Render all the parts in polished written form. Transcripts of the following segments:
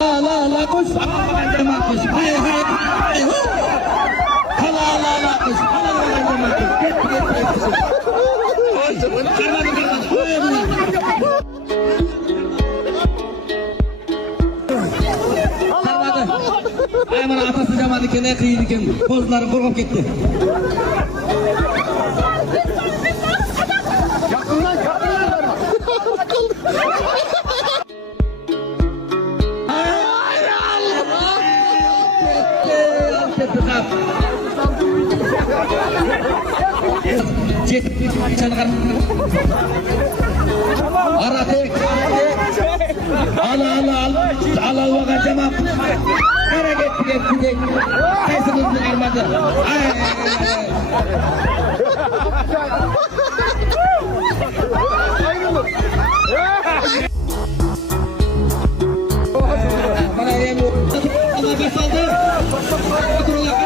La koş. Koş. Hay hay. La koş. Ay bana atası jaman iken, ne kıyın iken, kozları korkup gitti. Aratek al vaga cevap hareket gidecek kaysınızı almadı. Bana yani ama basaldı. Otururlar.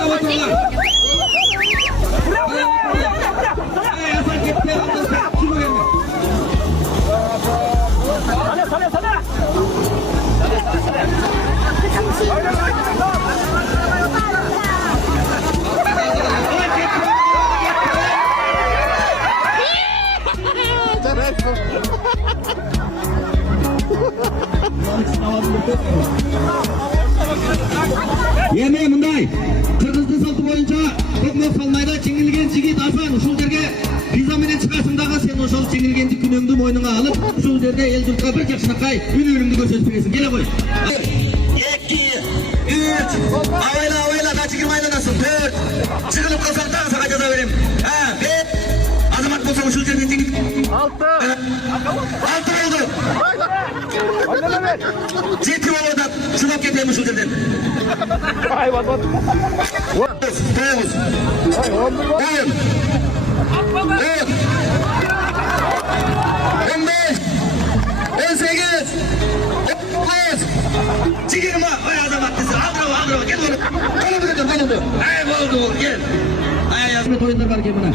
Yemeği mınday, Kırgızlı saltı boyunca Tokmoz salmayda çengilgen jigit Hasan uşul жерге виза менен чыгасың дагы сен ошол чеңилгенди күнөңдү мойнуңа алып ушул жерде эл журтка бир жакшынакай үнүрүңдү көрсөтүп бересиң. Келе кой. 2, 3, авайла качы айланасың. 4, чыгылып калсаң дагы сага жаза берем. 5, азамат болсоң ушул жерден жеңил. 6 болду. 7 болду. Чыгып кетем ушул жерден. 20 ay azamat desin. Aldırma gel oğlum. Gel. Ay oldu gel. Ay yazmet oyunlar var ki buna.